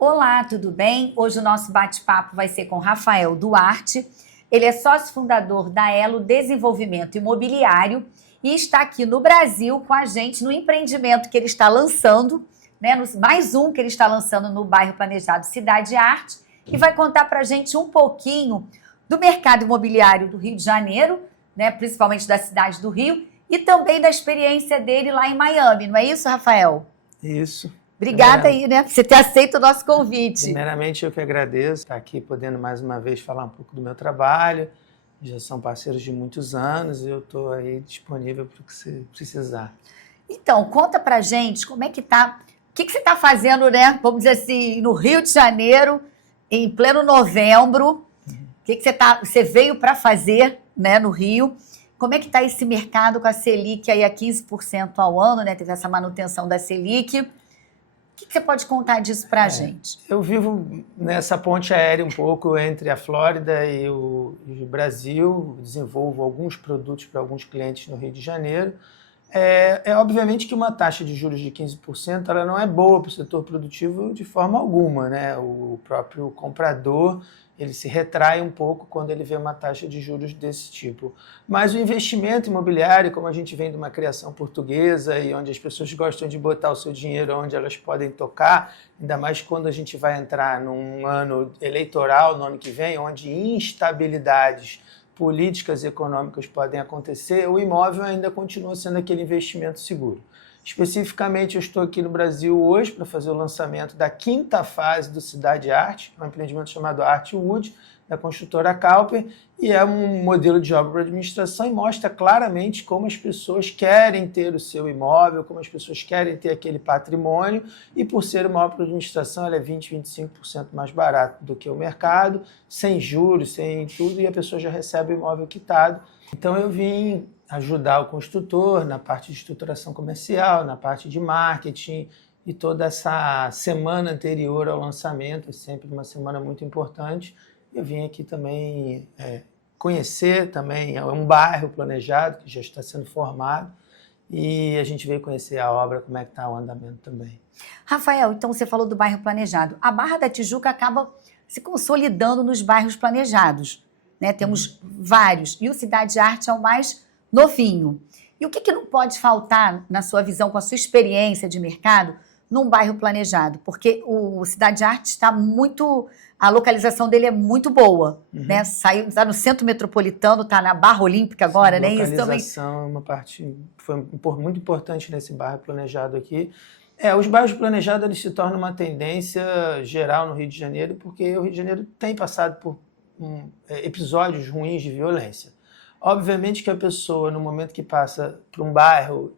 Olá, tudo bem? Hoje o nosso bate-papo vai ser com Rafael Duarte. Ele é sócio fundador da Elo Desenvolvimento Imobiliário e está aqui no Brasil com a gente no empreendimento que ele está lançando, né? Mais um que ele está lançando no bairro planejado Cidade Arte, e vai contar para a gente um pouquinho do mercado imobiliário do Rio de Janeiro, né? Principalmente da cidade do Rio, e também da experiência dele lá em Miami. Não é isso, Rafael? Isso. Obrigada aí, né, por você ter aceito o nosso convite. Primeiramente, eu que agradeço estar aqui podendo mais uma vez falar um pouco do meu trabalho. Já são parceiros de muitos anos e eu estou aí disponível para o que você precisar. Então, conta pra gente como é que tá, o que você está fazendo, né, vamos dizer assim, no Rio de Janeiro, em pleno novembro. O que você veio para fazer, né, no Rio? Como é que está esse mercado com a Selic aí a 15% ao ano, né? Teve essa manutenção da Selic. O que você pode contar disso para a gente? Eu vivo nessa ponte aérea um pouco entre a Flórida e o Brasil, desenvolvo alguns produtos para alguns clientes no Rio de Janeiro. Obviamente que uma taxa de juros de 15% ela não é boa para o setor produtivo de forma alguma, né? O próprio comprador ele se retrai um pouco quando ele vê uma taxa de juros desse tipo. Mas o investimento imobiliário, como a gente vem de uma criação portuguesa e onde as pessoas gostam de botar o seu dinheiro onde elas podem tocar, ainda mais quando a gente vai entrar num ano eleitoral no ano que vem, onde instabilidades políticas e econômicas podem acontecer, o imóvel ainda continua sendo aquele investimento seguro. Especificamente, eu estou aqui no Brasil hoje para fazer o lançamento da 5ª fase do Cidade Arte, um empreendimento chamado Artwood, da construtora Kauper, e é um modelo de obra para administração e mostra claramente como as pessoas querem ter o seu imóvel, como as pessoas querem ter aquele patrimônio, e por ser uma obra para administração, ela é 20%, 25% mais barato do que o mercado, sem juros, sem tudo, e a pessoa já recebe o imóvel quitado. Então eu vim ajudar o construtor na parte de estruturação comercial, na parte de marketing, e toda essa semana anterior ao lançamento, é sempre uma semana muito importante. Eu vim aqui também conhecer também um bairro planejado que já está sendo formado, e a gente veio conhecer a obra, como é que está o andamento também. Rafael, então você falou do bairro planejado. A Barra da Tijuca acaba se consolidando nos bairros planejados, né? Temos vários, e o Cidade Arte é o mais novinho. E o que não pode faltar, na sua visão, com a sua experiência de mercado, num bairro planejado? Porque o Cidade Arte está muito... A localização dele é muito boa, né? Está no centro metropolitano, está na Barra Olímpica agora, sim, né? Isso também. É uma parte foi muito importante nesse bairro planejado aqui. Os bairros planejados eles se tornam uma tendência geral no Rio de Janeiro, porque o Rio de Janeiro tem passado por episódios ruins de violência. Obviamente que a pessoa, no momento que passa por um bairro,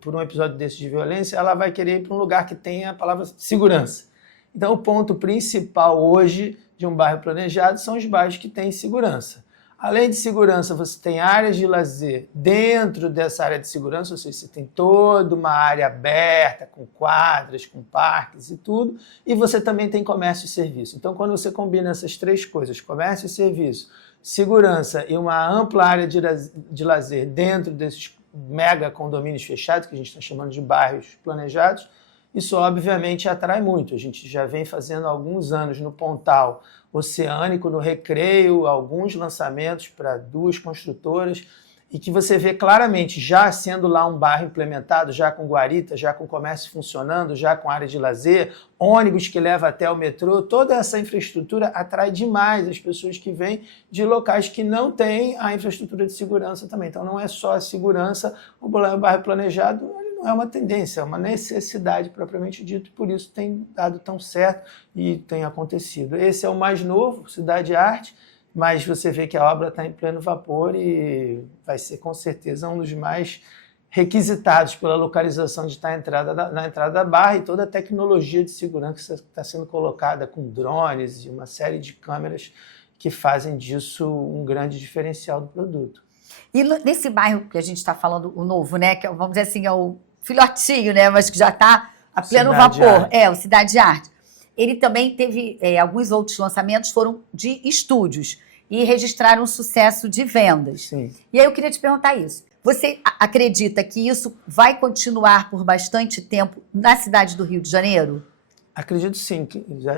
por um episódio desse de violência, ela vai querer ir para um lugar que tenha a palavra segurança. Então, o ponto principal hoje de um bairro planejado são os bairros que têm segurança. Além de segurança, você tem áreas de lazer dentro dessa área de segurança, ou seja, você tem toda uma área aberta, com quadras, com parques e tudo, e você também tem comércio e serviço. Então, quando você combina essas três coisas, comércio e serviço, segurança e uma ampla área de lazer dentro desses mega condomínios fechados, que a gente está chamando de bairros planejados, isso obviamente atrai muito. A gente já vem fazendo há alguns anos no Pontal Oceânico, no Recreio, alguns lançamentos para 2 construtoras, e que você vê claramente, já sendo lá um bairro implementado, já com guarita, já com comércio funcionando, já com área de lazer, ônibus que leva até o metrô, toda essa infraestrutura atrai demais as pessoas que vêm de locais que não têm a infraestrutura de segurança também. Então não é só a segurança, o bairro planejado não é uma tendência, é uma necessidade propriamente dito, por isso tem dado tão certo e tem acontecido. Esse é o mais novo, Cidade Arte, mas você vê que a obra está em pleno vapor e vai ser com certeza um dos mais requisitados pela localização de estar na entrada da Barra, e toda a tecnologia de segurança que está sendo colocada com drones e uma série de câmeras que fazem disso um grande diferencial do produto. E nesse bairro que a gente está falando, o novo, né, que vamos dizer assim, é o filhotinho, né, mas que já está a pleno vapor, o Cidade Arte. Ele também teve, alguns outros lançamentos foram de estúdios e registraram um sucesso de vendas. Sim. E aí eu queria te perguntar isso. Você acredita que isso vai continuar por bastante tempo na cidade do Rio de Janeiro? Acredito sim,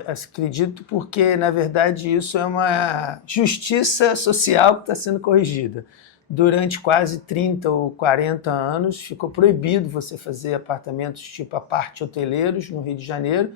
acredito porque, na verdade, isso é uma justiça social que está sendo corrigida. Durante quase 30 ou 40 anos, ficou proibido você fazer apartamentos tipo aparte hoteleiros no Rio de Janeiro.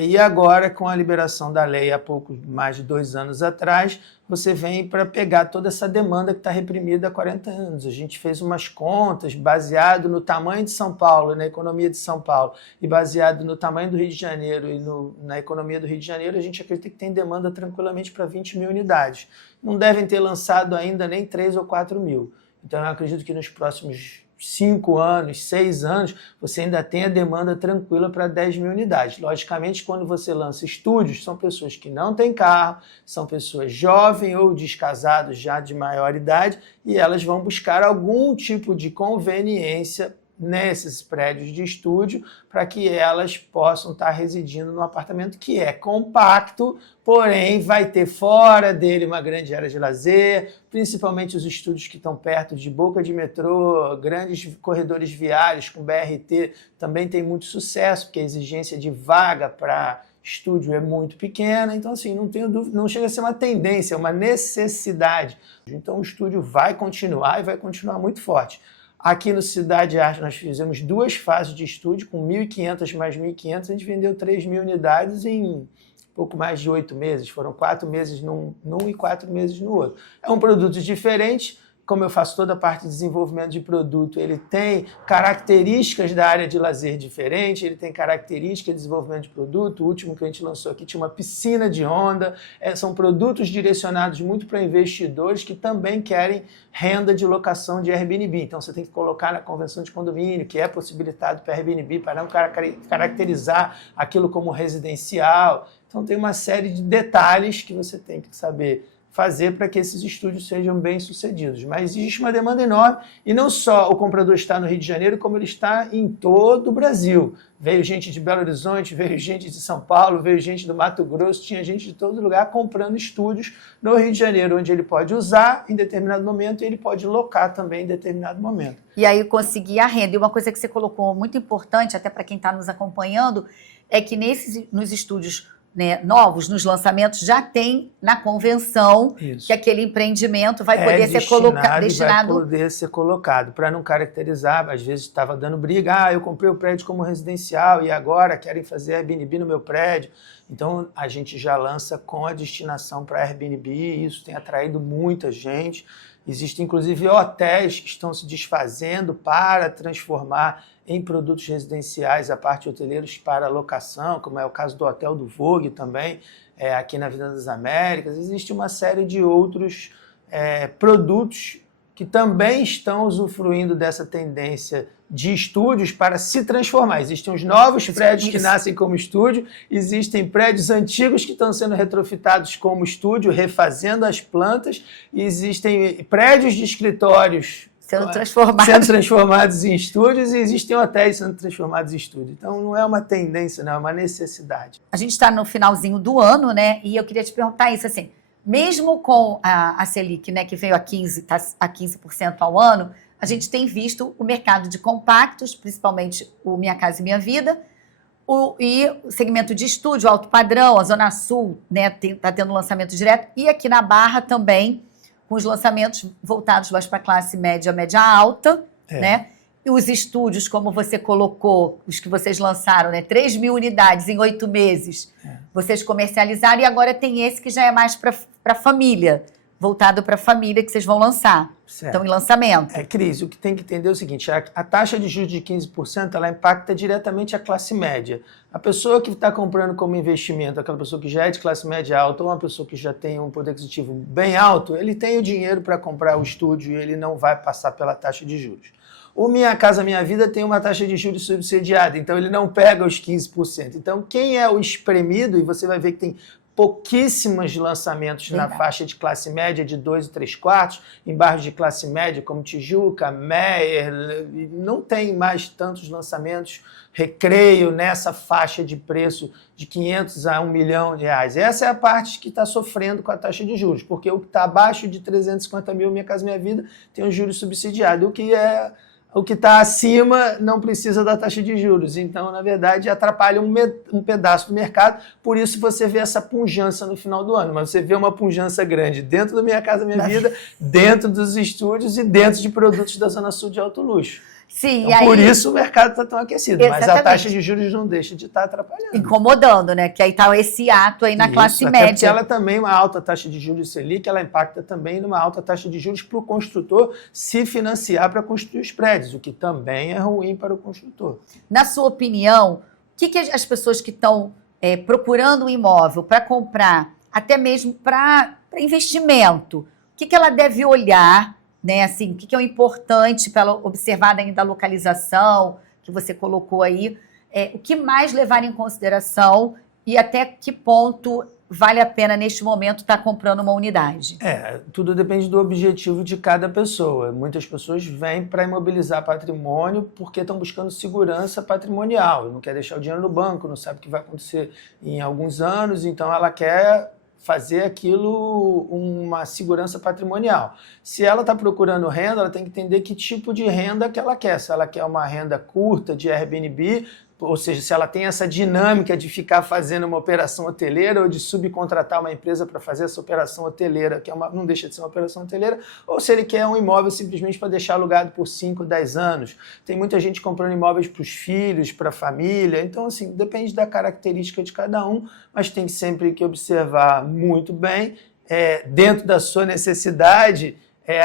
E agora, com a liberação da lei há pouco mais de 2 anos atrás, você vem para pegar toda essa demanda que está reprimida há 40 anos. A gente fez umas contas baseado no tamanho de São Paulo, na economia de São Paulo, e baseado no tamanho do Rio de Janeiro e na economia do Rio de Janeiro, a gente acredita que tem demanda tranquilamente para 20 mil unidades. Não devem ter lançado ainda nem 3 ou 4 mil. Então, eu acredito que nos próximos 5 anos, 6 anos, você ainda tem a demanda tranquila para 10 mil unidades. Logicamente, quando você lança estúdios, são pessoas que não têm carro, são pessoas jovens ou descasados já de maior idade, e elas vão buscar algum tipo de conveniência nesses prédios de estúdio para que elas possam estar residindo num apartamento que é compacto, porém vai ter fora dele uma grande área de lazer, principalmente os estúdios que estão perto de boca de metrô, grandes corredores viários com BRT também tem muito sucesso, porque a exigência de vaga para estúdio é muito pequena, então assim, não tenho dúvida, não chega a ser uma tendência, é uma necessidade. Então o estúdio vai continuar e vai continuar muito forte. Aqui no Cidade Arte nós fizemos 2 fases de estúdio, com 1.500 mais 1.500, a gente vendeu 3 mil unidades em pouco mais de 8 meses, foram 4 meses num e 4 meses no outro. É um produto diferente, como eu faço toda a parte de desenvolvimento de produto, ele tem características da área de lazer diferente, ele tem características de desenvolvimento de produto. O último que a gente lançou aqui tinha uma piscina de onda. São produtos direcionados muito para investidores que também querem renda de locação de Airbnb. Então você tem que colocar na convenção de condomínio, que é possibilitado para Airbnb, para não caracterizar aquilo como residencial. Então tem uma série de detalhes que você tem que saber fazer para que esses estúdios sejam bem-sucedidos. Mas existe uma demanda enorme, e não só o comprador está no Rio de Janeiro, como ele está em todo o Brasil. Veio gente de Belo Horizonte, veio gente de São Paulo, veio gente do Mato Grosso, tinha gente de todo lugar comprando estúdios no Rio de Janeiro, onde ele pode usar em determinado momento e ele pode locar também em determinado momento. E aí conseguir a renda. E uma coisa que você colocou muito importante, até para quem está nos acompanhando, é que nos estúdios, né, novos, nos lançamentos, já tem na convenção Isso. que aquele empreendimento vai poder ser destinado. Vai poder ser colocado, para não caracterizar. Às vezes estava dando briga, eu comprei o prédio como residencial e agora querem fazer Airbnb no meu prédio. Então a gente já lança com a destinação para Airbnb, e isso tem atraído muita gente. Existem inclusive hotéis que estão se desfazendo para transformar em produtos residenciais a parte hoteleiros para locação, como é o caso do Hotel do Vogue também, aqui na Avenida das Américas. Existe uma série de outros produtos que também estão usufruindo dessa tendência de estúdios para se transformar. Existem os novos prédios que nascem como estúdio, existem prédios antigos que estão sendo retrofitados como estúdio, refazendo as plantas, e existem prédios de escritórios sendo transformados em estúdios, e existem hotéis sendo transformados em estúdios. Então não é uma tendência, não, é uma necessidade. A gente está no finalzinho do ano, né? E eu queria te perguntar isso, assim, mesmo com a Selic, né, que veio a 15% ao ano, a gente tem visto o mercado de compactos, principalmente o Minha Casa e Minha Vida, e o segmento de estúdio, alto padrão, a Zona Sul, né, está tendo lançamento direto, e aqui na Barra também, com os lançamentos voltados mais para a classe média, média alta, né? E os estúdios, como você colocou, os que vocês lançaram, né? 3 mil unidades em 8 meses, vocês comercializaram, e agora tem esse que já é mais para família, voltado para a família, que vocês vão lançar. Certo. Então, em lançamento. Cris, o que tem que entender é o seguinte, a taxa de juros de 15%, ela impacta diretamente a classe média. A pessoa que está comprando como investimento, aquela pessoa que já é de classe média alta, ou uma pessoa que já tem um poder aquisitivo bem alto, ele tem o dinheiro para comprar o estúdio e ele não vai passar pela taxa de juros. O Minha Casa Minha Vida tem uma taxa de juros subsidiada, então ele não pega os 15%. Então, quem é o espremido, e você vai ver que tem pouquíssimos lançamentos na faixa de classe média de 2 e 3 quartos, em bairros de classe média como Tijuca, Meier, não tem mais tantos lançamentos Recreio nessa faixa de preço de 500 a 1 milhão de reais. Essa é a parte que está sofrendo com a taxa de juros, porque o que está abaixo de 350 mil Minha Casa Minha Vida tem um juros subsidiado, o que é o que está acima não precisa da taxa de juros. Então, na verdade, atrapalha um pedaço do mercado. Por isso você vê essa pujança no final do ano. Mas você vê uma pujança grande dentro da Minha Casa Minha Vida, dentro dos estúdios e dentro de produtos da Zona Sul de alto luxo. Sim, Então, e aí, por isso o mercado está tão aquecido. Exatamente. Mas a taxa de juros não deixa de estar atrapalhando. Incomodando, né? Que aí tá esse ato aí na classe até porque média. ela também, uma alta taxa de juros Selic, ela impacta também numa alta taxa de juros para o construtor se financiar para construir os prédios, o que também é ruim para o construtor. Na sua opinião, o que as pessoas que estão procurando um imóvel para comprar, até mesmo para investimento, o que ela deve olhar, né? Assim, o que é o importante para ela observar ainda da localização que você colocou aí? O que mais levar em consideração e até que ponto vale a pena, neste momento, estar comprando uma unidade? Tudo depende do objetivo de cada pessoa. Muitas pessoas vêm para imobilizar patrimônio porque estão buscando segurança patrimonial. Não quer deixar o dinheiro no banco, não sabe o que vai acontecer em alguns anos, então ela quer fazer aquilo uma segurança patrimonial. Se ela está procurando renda, ela tem que entender que tipo de renda que ela quer. Se ela quer uma renda curta de Airbnb, ou seja, se ela tem essa dinâmica de ficar fazendo uma operação hoteleira ou de subcontratar uma empresa para fazer essa operação hoteleira, que não deixa de ser uma operação hoteleira, ou se ele quer um imóvel simplesmente para deixar alugado por 5, 10 anos. Tem muita gente comprando imóveis para os filhos, para a família, então assim, depende da característica de cada um, mas tem sempre que observar muito bem, dentro da sua necessidade,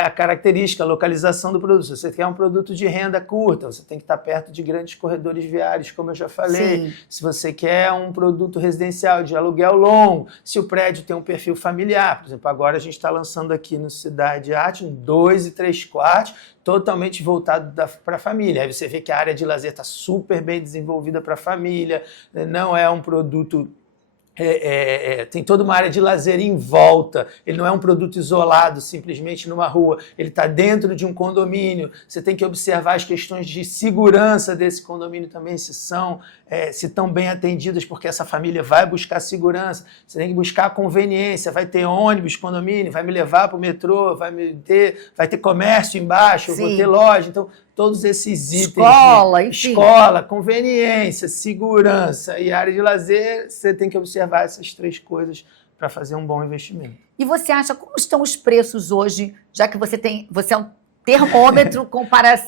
a característica, a localização do produto. Se você quer um produto de renda curta, você tem que estar perto de grandes corredores viários, como eu já falei. Sim. Se você quer um produto residencial de aluguel longo, se o prédio tem um perfil familiar, por exemplo, agora a gente está lançando aqui no Cidade Arte 2 e 3 quartos, totalmente voltado para a família. Aí você vê que a área de lazer está super bem desenvolvida para a família, não é um produto... tem toda uma área de lazer em volta, ele não é um produto isolado simplesmente numa rua, ele está dentro de um condomínio, você tem que observar as questões de segurança desse condomínio também, se estão bem atendidas, porque essa família vai buscar segurança, você tem que buscar a conveniência, vai ter ônibus, condomínio, vai me levar para o metrô, vai ter comércio embaixo, vou ter loja, então todos esses itens, escola, conveniência, segurança e área de lazer, você tem que observar essas 3 coisas para fazer um bom investimento. E você acha, como estão os preços hoje, já que você é um termômetro comparado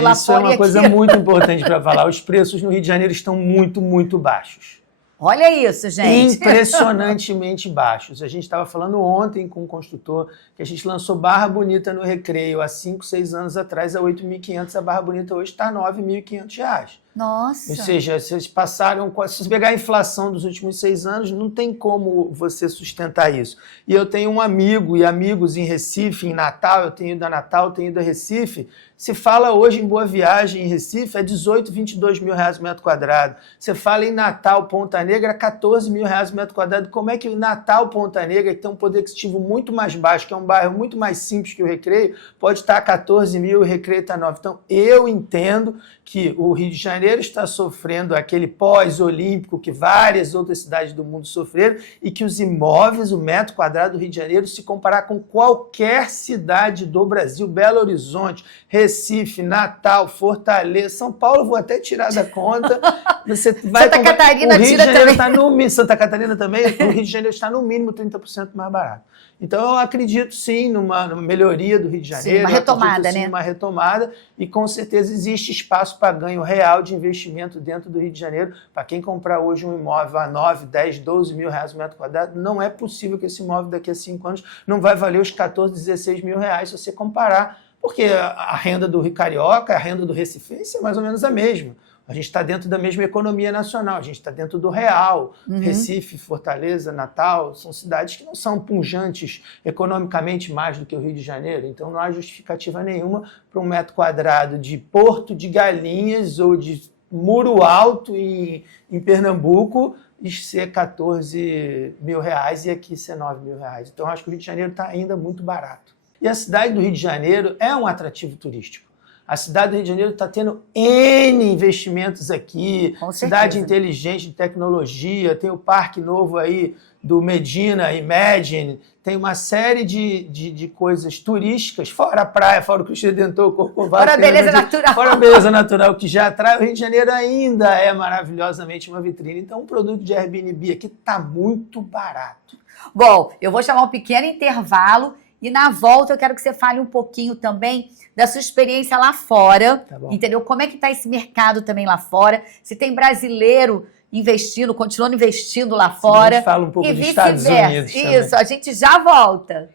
lá fora? Isso é uma coisa muito importante para falar. Os preços no Rio de Janeiro estão muito, muito baixos. Olha isso, gente. Impressionantemente baixos. A gente estava falando ontem com um construtor que a gente lançou Barra Bonita no Recreio há 5, 6 anos atrás a R$ 8.500. A Barra Bonita hoje está R$ 9.500. Nossa! Ou seja, vocês passaram... Se você pegar a inflação dos últimos 6 anos, não tem como você sustentar isso. E eu tenho um amigo e amigos em Recife, em Natal, eu tenho da Natal, tenho da Recife. Se fala hoje em Boa Viagem, em Recife, é 18, 22 mil reais o metro quadrado. Você fala em Natal, Ponta Negra, 14 mil reais o metro quadrado. Como é que o Natal, Ponta Negra, que tem um poder aquisitivo muito mais baixo, que é um bairro muito mais simples que o Recreio, pode estar a 14 mil e o Recreio está 9. Então, eu entendo que o Rio de Janeiro está sofrendo aquele pós-olímpico que várias outras cidades do mundo sofreram e que os imóveis, o metro quadrado do Rio de Janeiro, se comparar com qualquer cidade do Brasil, Belo Horizonte, Recife, Natal, Fortaleza, São Paulo, vou até tirar da conta. Você vai Santa Catarina o Rio tira de Janeiro também. Santa Catarina também, o Rio de Janeiro está no mínimo 30% mais barato. Então eu acredito sim numa melhoria do Rio de Janeiro. Sim, uma retomada, sim, né? Uma retomada e com certeza existe espaço para ganho real de investimento dentro do Rio de Janeiro. Para quem comprar hoje um imóvel a 9, 10, 12 mil reais o metro quadrado, não é possível que esse imóvel daqui a 5 anos não vai valer os 14, 16 mil reais se você comparar. Porque a renda do Rio Carioca, a renda do Recifense é mais ou menos a mesma. A gente está dentro da mesma economia nacional, a gente está dentro do real. Recife, Fortaleza, Natal, são cidades que não são pujantes economicamente mais do que o Rio de Janeiro, então não há justificativa nenhuma para um metro quadrado de Porto de Galinhas ou de Muro Alto em Pernambuco ser 14 mil reais e aqui ser 9 mil reais. Então acho que o Rio de Janeiro está ainda muito barato. E a cidade do Rio de Janeiro é um atrativo turístico. A cidade do Rio de Janeiro está tendo N investimentos aqui, cidade inteligente de tecnologia, tem o parque novo aí do Medina, Imagine, tem uma série de coisas turísticas, fora a praia, fora o Cristo Redentor, o Corcovado. Fora a beleza natural. Fora a beleza natural, que já atrai. O Rio de Janeiro ainda é maravilhosamente uma vitrine. Então, um produto de Airbnb aqui está muito barato. Bom, eu vou chamar um pequeno intervalo e na volta eu quero que você fale um pouquinho também da sua experiência lá fora, Tá bom. entendeu? Como é que está esse mercado também lá fora? Se tem brasileiro investindo, continuando investindo lá fora. A gente fala um pouco e dos Estados Unidos também. Isso, a gente já volta.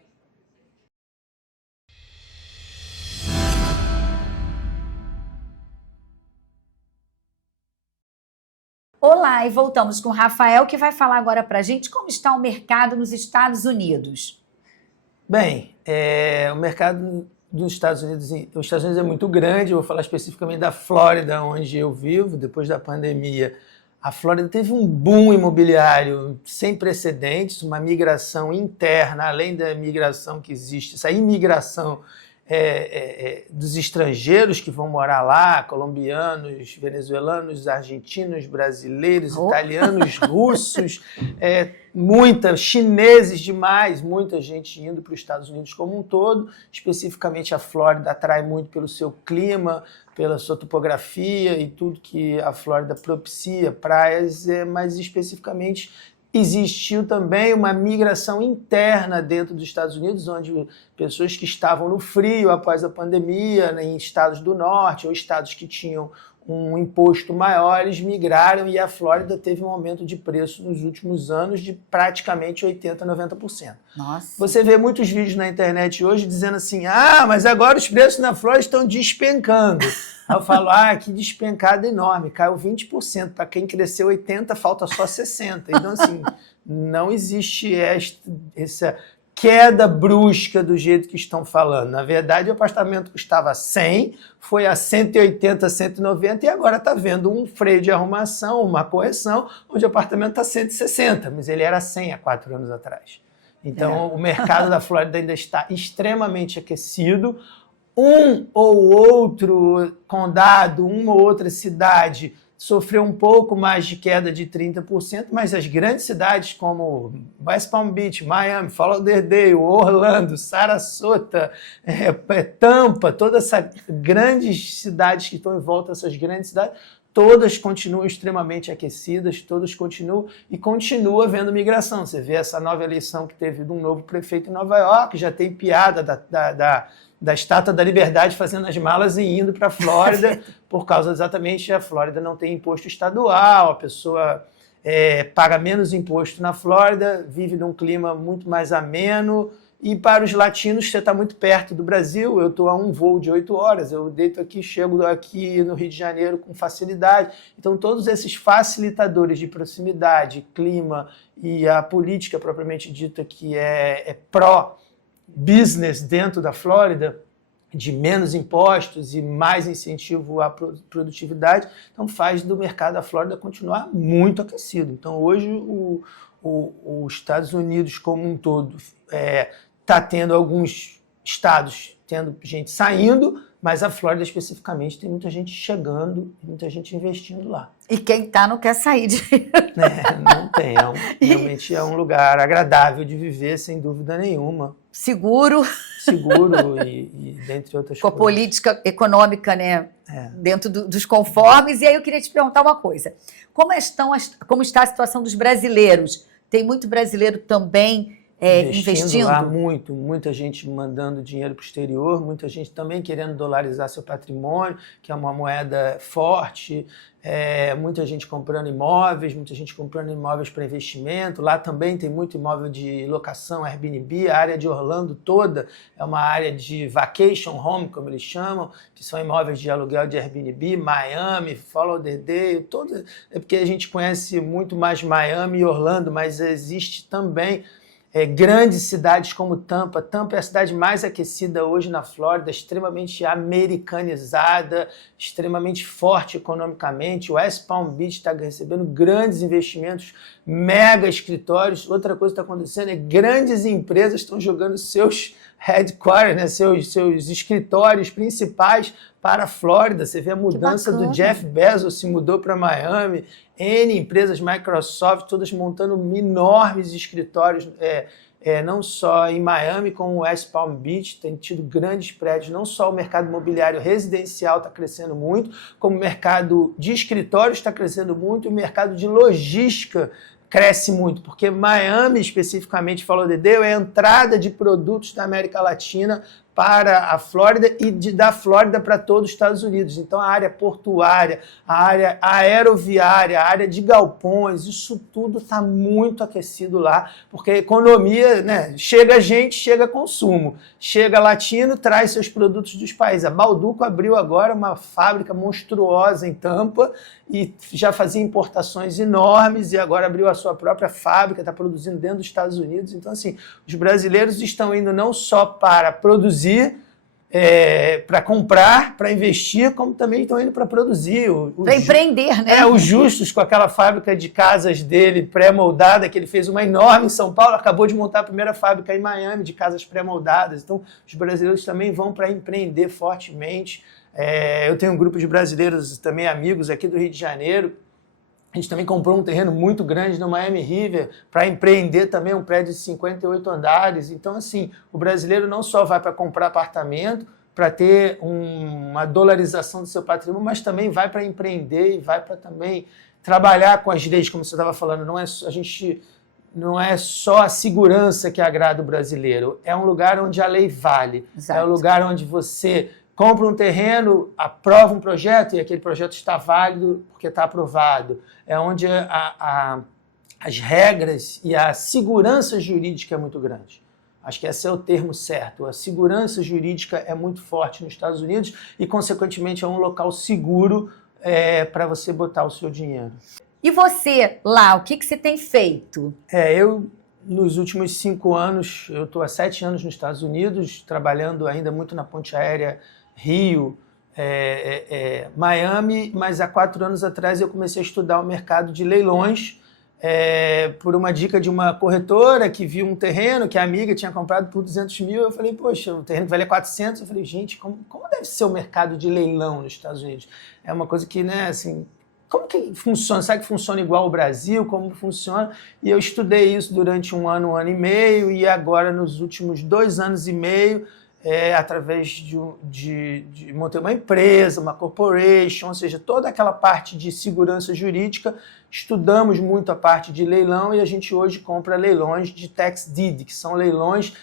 Olá, e voltamos com o Rafael, que vai falar agora para a gente como está o mercado nos Estados Unidos. Bem, o mercado dos Estados Unidos, os Estados Unidos é muito grande, eu vou falar especificamente da Flórida, onde eu vivo, depois da pandemia. A Flórida teve um boom imobiliário sem precedentes, uma migração interna, além da migração que existe, essa imigração dos estrangeiros que vão morar lá, colombianos, venezuelanos, argentinos, brasileiros, italianos, russos, chineses demais, muita gente indo para os Estados Unidos como um todo, especificamente a Flórida atrai muito pelo seu clima, pela sua topografia e tudo que a Flórida propicia, praias, mas especificamente existiu também uma migração interna dentro dos Estados Unidos, onde pessoas que estavam no frio após a pandemia, em estados do norte ou estados que tinham um imposto maior, eles migraram e a Flórida teve um aumento de preço nos últimos anos de praticamente 80%, 90%. Nossa. Você vê muitos vídeos na internet hoje dizendo assim, mas agora os preços na Flórida estão despencando. Aí eu falo, que despencada enorme, caiu 20%, para quem cresceu 80%, falta só 60%. Então, assim, não existe essa queda brusca do jeito que estão falando. Na verdade, o apartamento custava 100, foi a 180, 190 e agora está vendo um freio de arrumação, uma correção, onde o apartamento está 160, mas ele era 100 há 4 anos atrás. Então, o mercado da Flórida ainda está extremamente aquecido. Um ou outro condado, uma ou outra cidade sofreu um pouco mais de queda de 30%, mas as grandes cidades como West Palm Beach, Miami, Fort Lauderdale, Orlando, Sarasota, Tampa, todas essas grandes cidades que estão em volta dessas grandes cidades, todas continuam extremamente aquecidas, todas continuam e continua havendo migração. Você vê essa nova eleição que teve de um novo prefeito em Nova York, já tem piada da Estátua da Liberdade fazendo as malas e indo para a Flórida, por causa exatamente a Flórida não tem imposto estadual, a pessoa paga menos imposto na Flórida, vive num clima muito mais ameno, e para os latinos você está muito perto do Brasil, eu estou a um voo de 8 horas, eu deito aqui, chego aqui no Rio de Janeiro com facilidade. Então todos esses facilitadores de proximidade, clima e a política propriamente dita que é pró-business dentro da Flórida, de menos impostos e mais incentivo à produtividade, então faz do mercado da Flórida continuar muito aquecido. Então hoje os Estados Unidos como um todo está tendo alguns estados tendo gente saindo, mas a Flórida especificamente tem muita gente chegando, muita gente investindo lá. E quem tá não quer sair de... Não tem, realmente é um lugar agradável de viver, sem dúvida nenhuma. Seguro e dentre outras com a coisas. política econômica, né? Dentro dos conformes. E aí eu queria te perguntar uma coisa. Como está a situação dos brasileiros? Tem muito brasileiro também investindo? Lá muita gente mandando dinheiro para o exterior, muita gente também querendo dolarizar seu patrimônio, que é uma moeda forte, muita gente comprando imóveis, muita gente comprando imóveis para investimento. Lá também tem muito imóvel de locação, Airbnb, a área de Orlando toda é uma área de vacation home, como eles chamam, que são imóveis de aluguel de Airbnb, Miami, Fort Lauderdale, é porque a gente conhece muito mais Miami e Orlando, mas existe também grandes cidades como Tampa. Tampa é a cidade mais aquecida hoje na Flórida, extremamente americanizada, extremamente forte economicamente. West Palm Beach está recebendo grandes investimentos, mega escritórios. Outra coisa que está acontecendo grandes empresas estão jogando seus headquarters, né, seus escritórios principais para a Flórida. Você vê a mudança do Jeff Bezos, se mudou para Miami, N empresas, Microsoft, todas montando enormes escritórios, não só em Miami, como o West Palm Beach, tem tido grandes prédios. Não só o mercado imobiliário residencial está crescendo muito, como o mercado de escritórios está crescendo muito, e o mercado de logística cresce muito, porque Miami, especificamente, falou Dedê, é a entrada de produtos da América Latina para a Flórida e da Flórida para todos os Estados Unidos. Então, a área portuária, a área aeroviária, a área de galpões, isso tudo está muito aquecido lá, porque a economia, né, chega gente, chega consumo. Chega latino, traz seus produtos dos países. A Balduco abriu agora uma fábrica monstruosa em Tampa e já fazia importações enormes e agora abriu a sua própria fábrica, está produzindo dentro dos Estados Unidos. Então, assim, os brasileiros estão indo não só para produzir, para comprar, para investir, como também estão indo para produzir. Para empreender, né? O Justus, com aquela fábrica de casas dele pré-moldada, que ele fez uma enorme em São Paulo, acabou de montar a primeira fábrica em Miami de casas pré-moldadas. Então, os brasileiros também vão para empreender fortemente. Eu tenho um grupo de brasileiros também, amigos aqui do Rio de Janeiro. A gente também comprou um terreno muito grande no Miami River para empreender também um prédio de 58 andares. Então, assim, o brasileiro não só vai para comprar apartamento, para ter uma dolarização do seu patrimônio, mas também vai para empreender e vai para também trabalhar com as leis, como você estava falando. Não é só a segurança que agrada o brasileiro, é um lugar onde a lei vale. Exato. É um lugar onde você compra um terreno, aprova um projeto e aquele projeto está válido porque está aprovado. É onde as regras e a segurança jurídica é muito grande. Acho que esse é o termo certo. A segurança jurídica é muito forte nos Estados Unidos e, consequentemente, é um local seguro para você botar o seu dinheiro. E você, lá, o que você tem feito? Nos últimos 5 anos, eu estou há 7 anos nos Estados Unidos, trabalhando ainda muito na ponte aérea Rio, Miami, mas há 4 anos atrás eu comecei a estudar o mercado de leilões por uma dica de uma corretora que viu um terreno que a amiga tinha comprado por 200 mil. Eu falei, poxa, o terreno valia 400. Eu falei, gente, como deve ser o mercado de leilão nos Estados Unidos? É uma coisa que, né, assim, como que funciona? Será que funciona igual ao Brasil? Como funciona? E eu estudei isso durante 1 ano e meio, e agora nos últimos 2 anos e meio, através de montei uma empresa, uma corporation, ou seja, toda aquela parte de segurança jurídica, estudamos muito a parte de leilão e a gente hoje compra leilões de tax deed, que são leilões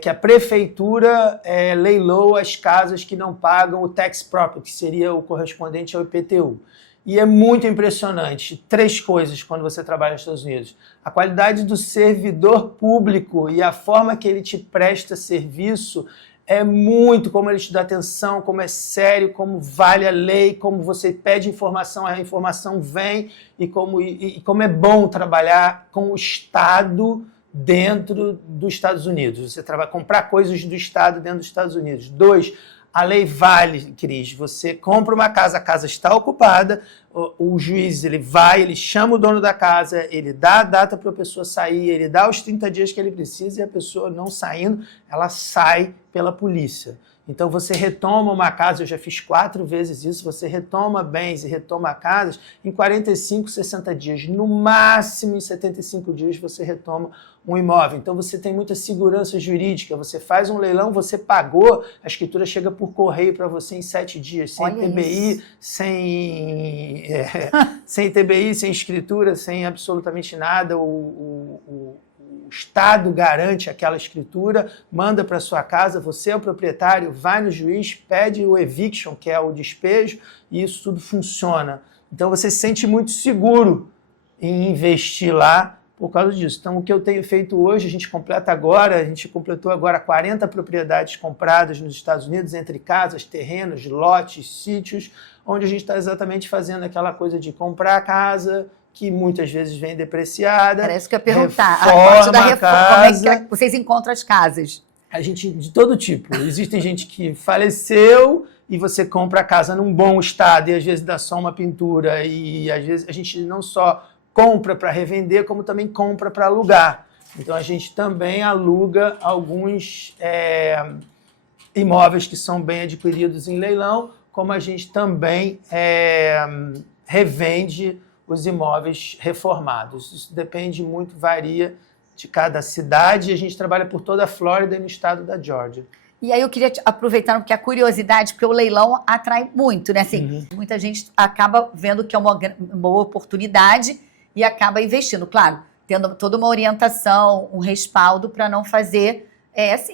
que a prefeitura leiloa as casas que não pagam o tax property, que seria o correspondente ao IPTU. E é muito impressionante. 3 coisas quando você trabalha nos Estados Unidos. A qualidade do servidor público e a forma que ele te presta serviço é muito, como ele te dá atenção, como é sério, como vale a lei, como você pede informação, a informação vem, e como é bom trabalhar com o Estado dentro dos Estados Unidos. Você comprar coisas do Estado dentro dos Estados Unidos. 2, a lei vale, Cris. Você compra uma casa, a casa está ocupada, o juiz ele chama o dono da casa, ele dá a data para a pessoa sair, ele dá os 30 dias que ele precisa e a pessoa não saindo, ela sai pela polícia. Então você retoma uma casa, eu já fiz 4 vezes isso, você retoma bens e retoma casas em 45, 60 dias. No máximo em 75 dias você retoma um imóvel. Então você tem muita segurança jurídica, você faz um leilão, você pagou, a escritura chega por correio para você em 7 dias, sem TBI, sem TBI, sem escritura, sem absolutamente nada. O Estado garante aquela escritura, manda para sua casa, você é o proprietário, vai no juiz, pede o eviction, que é o despejo, e isso tudo funciona. Então você se sente muito seguro em investir lá por causa disso. Então o que eu tenho feito hoje, a gente completou agora 40 propriedades compradas nos Estados Unidos, entre casas, terrenos, lotes, sítios, onde a gente está exatamente fazendo aquela coisa de comprar a casa, que muitas vezes vem depreciada. Parece que eu ia perguntar. A parte da reforma, como é que vocês encontram as casas? A gente, de todo tipo. Existem gente que faleceu e você compra a casa num bom estado e às vezes dá só uma pintura. E às vezes a gente não só compra para revender, como também compra para alugar. Então, a gente também aluga alguns imóveis que são bem adquiridos em leilão, como a gente também revende os imóveis reformados. Isso depende muito, varia de cada cidade, e a gente trabalha por toda a Flórida e no estado da Geórgia. E aí eu queria aproveitar, porque a curiosidade, porque o leilão atrai muito, né? Assim, muita gente acaba vendo que é uma boa oportunidade e acaba investindo. Claro, tendo toda uma orientação, um respaldo para não fazer,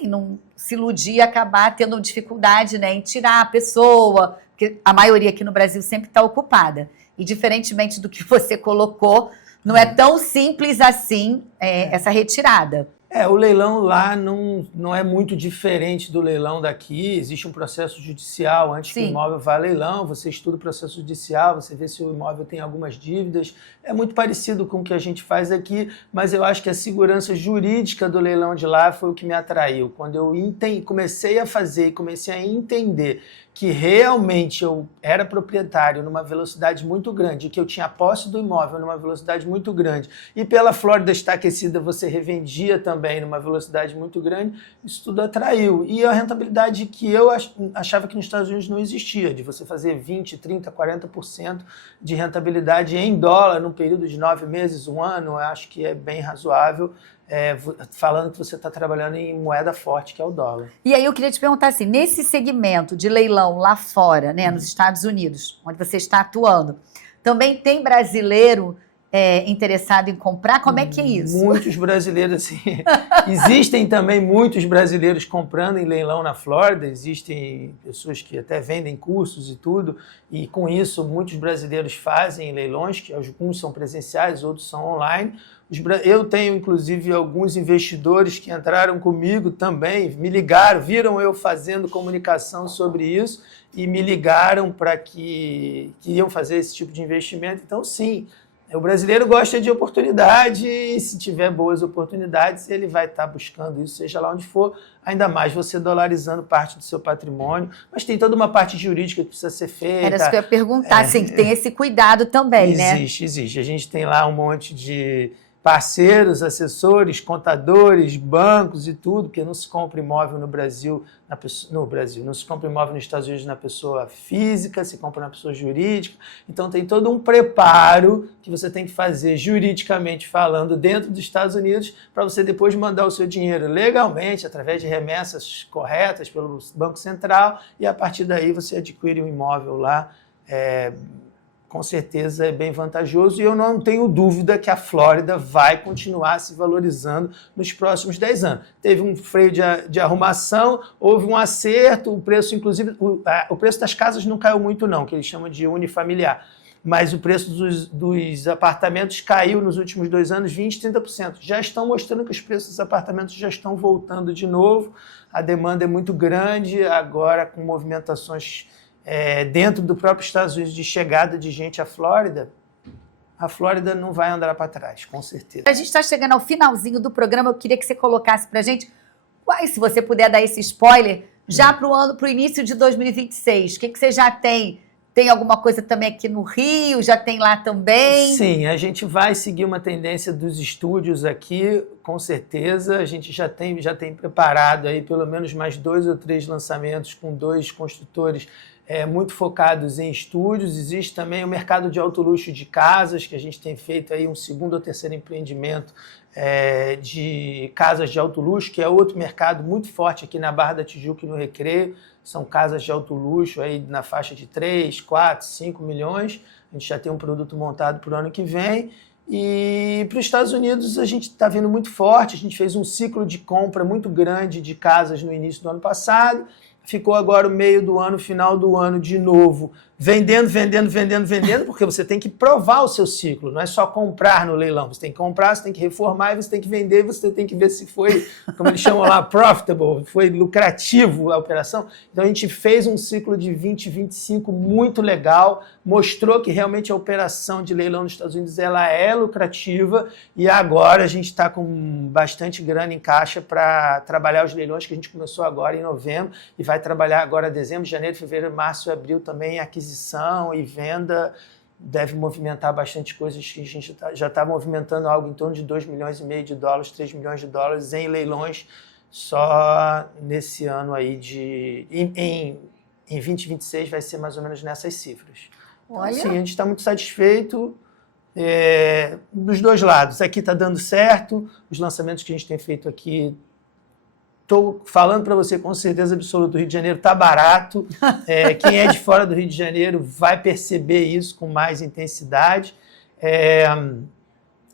não se iludir e acabar tendo dificuldade, né, em tirar a pessoa, porque a maioria aqui no Brasil sempre está ocupada. E diferentemente do que você colocou, não é tão simples assim essa retirada. O leilão lá não é muito diferente do leilão daqui. Existe um processo judicial antes que o imóvel vá a leilão. Você estuda o processo judicial, você vê se o imóvel tem algumas dívidas. É muito parecido com o que a gente faz aqui, mas eu acho que a segurança jurídica do leilão de lá foi o que me atraiu. Quando eu comecei a fazer e comecei a entender que realmente eu era proprietário numa velocidade muito grande, que eu tinha posse do imóvel numa velocidade muito grande, e pela Flórida estar aquecida você revendia também numa velocidade muito grande, isso tudo atraiu. E a rentabilidade que eu achava que nos Estados Unidos não existia, de você fazer 20%, 30%, 40% de rentabilidade em dólar num período de 9 meses, um ano, eu acho que é bem razoável. Falando que você está trabalhando em moeda forte, que é o dólar. E aí eu queria te perguntar assim, nesse segmento de leilão lá fora, né, nos Estados Unidos, onde você está atuando, também tem brasileiro interessado em comprar? Como é que é isso? Muitos brasileiros, assim, existem também muitos brasileiros comprando em leilão na Flórida, existem pessoas que até vendem cursos e tudo, e com isso muitos brasileiros fazem leilões, que alguns são presenciais, outros são online. Eu tenho, inclusive, alguns investidores que entraram comigo também, me ligaram, viram eu fazendo comunicação sobre isso e me ligaram para que iam fazer esse tipo de investimento. Então, sim, o brasileiro gosta de oportunidade e se tiver boas oportunidades, ele vai estar buscando isso, seja lá onde for, ainda mais você dolarizando parte do seu patrimônio. Mas tem toda uma parte jurídica que precisa ser feita. Era isso que eu ia perguntar, assim, que tem esse cuidado também, né? Existe. A gente tem lá um monte de parceiros, assessores, contadores, bancos e tudo, porque não se compra imóvel no Brasil, não se compra imóvel nos Estados Unidos na pessoa física, se compra na pessoa jurídica. Então tem todo um preparo que você tem que fazer juridicamente falando dentro dos Estados Unidos para você depois mandar o seu dinheiro legalmente, através de remessas corretas pelo Banco Central, e a partir daí você adquire um imóvel lá. Com certeza é bem vantajoso, e eu não tenho dúvida que a Flórida vai continuar se valorizando nos próximos 10 anos. Teve um freio de arrumação, houve um acerto, o preço, inclusive, o preço das casas não caiu muito não, que eles chamam de unifamiliar, mas o preço dos apartamentos caiu nos últimos 2 anos 20%, 30%. Já estão mostrando que os preços dos apartamentos já estão voltando de novo, a demanda é muito grande, agora com movimentações dentro do próprio Estados Unidos de chegada de gente à Flórida, a Flórida não vai andar para trás, com certeza. A gente está chegando ao finalzinho do programa, eu queria que você colocasse para a gente, se você puder dar esse spoiler, já para o início de 2026, o que você já tem? Tem alguma coisa também aqui no Rio? Já tem lá também? Sim, a gente vai seguir uma tendência dos estúdios aqui, com certeza. A gente já tem preparado aí pelo menos mais 2 ou 3 lançamentos com 2 construtores muito focados em estúdios. Existe também o mercado de alto luxo de casas, que a gente tem feito aí um 2º ou 3º empreendimento de casas de alto luxo, que é outro mercado muito forte aqui na Barra da Tijuca e no Recreio. São casas de alto luxo aí na faixa de 3, 4, 5 milhões. A gente já tem um produto montado para o ano que vem. E para os Estados Unidos a gente está vindo muito forte. A gente fez um ciclo de compra muito grande de casas no início do ano passado. Ficou agora o meio do ano, final do ano de novo, vendendo, porque você tem que provar o seu ciclo, não é só comprar no leilão, você tem que comprar, você tem que reformar, e você tem que vender, você tem que ver se foi, como eles chamam lá, profitable, foi lucrativo a operação. Então a gente fez um ciclo de 2025 muito legal, mostrou que realmente a operação de leilão nos Estados Unidos ela é lucrativa, e agora a gente está com bastante grana em caixa para trabalhar os leilões que a gente começou agora em novembro, e vai trabalhar agora dezembro, janeiro, fevereiro, março e abril também, aquisição e venda deve movimentar bastante coisas que a gente já está movimentando algo em torno de 2,5 milhões de dólares, 3 milhões de dólares em leilões só nesse ano aí em 2026 vai ser mais ou menos nessas cifras. Olha. Então, sim, a gente está muito satisfeito dos dois lados. Aqui está dando certo, os lançamentos que a gente tem feito aqui, estou falando para você com certeza absoluta, o Rio de Janeiro está barato. Quem é de fora do Rio de Janeiro vai perceber isso com mais intensidade.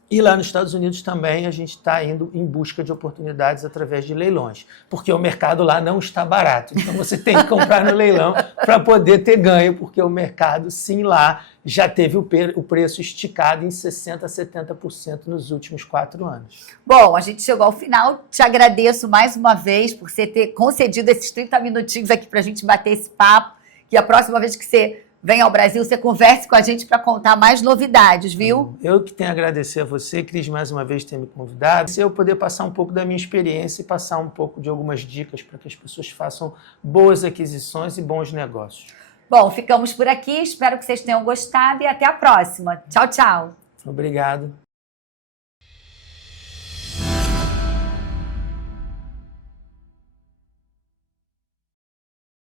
E lá nos Estados Unidos também a gente está indo em busca de oportunidades através de leilões, porque o mercado lá não está barato. Então você tem que comprar no leilão para poder ter ganho, porque o mercado, sim, lá já teve o preço esticado em 60% a 70% nos últimos 4 anos. Bom, a gente chegou ao final. Te agradeço mais uma vez por você ter concedido esses 30 minutinhos aqui para a gente bater esse papo. Que a próxima vez que você vem ao Brasil, você converse com a gente para contar mais novidades, viu? Eu que tenho a agradecer a você, Cris, mais uma vez ter me convidado. Se eu poder passar um pouco da minha experiência e passar um pouco de algumas dicas para que as pessoas façam boas aquisições e bons negócios. Bom, ficamos por aqui. Espero que vocês tenham gostado e até a próxima. Tchau, tchau. Obrigado.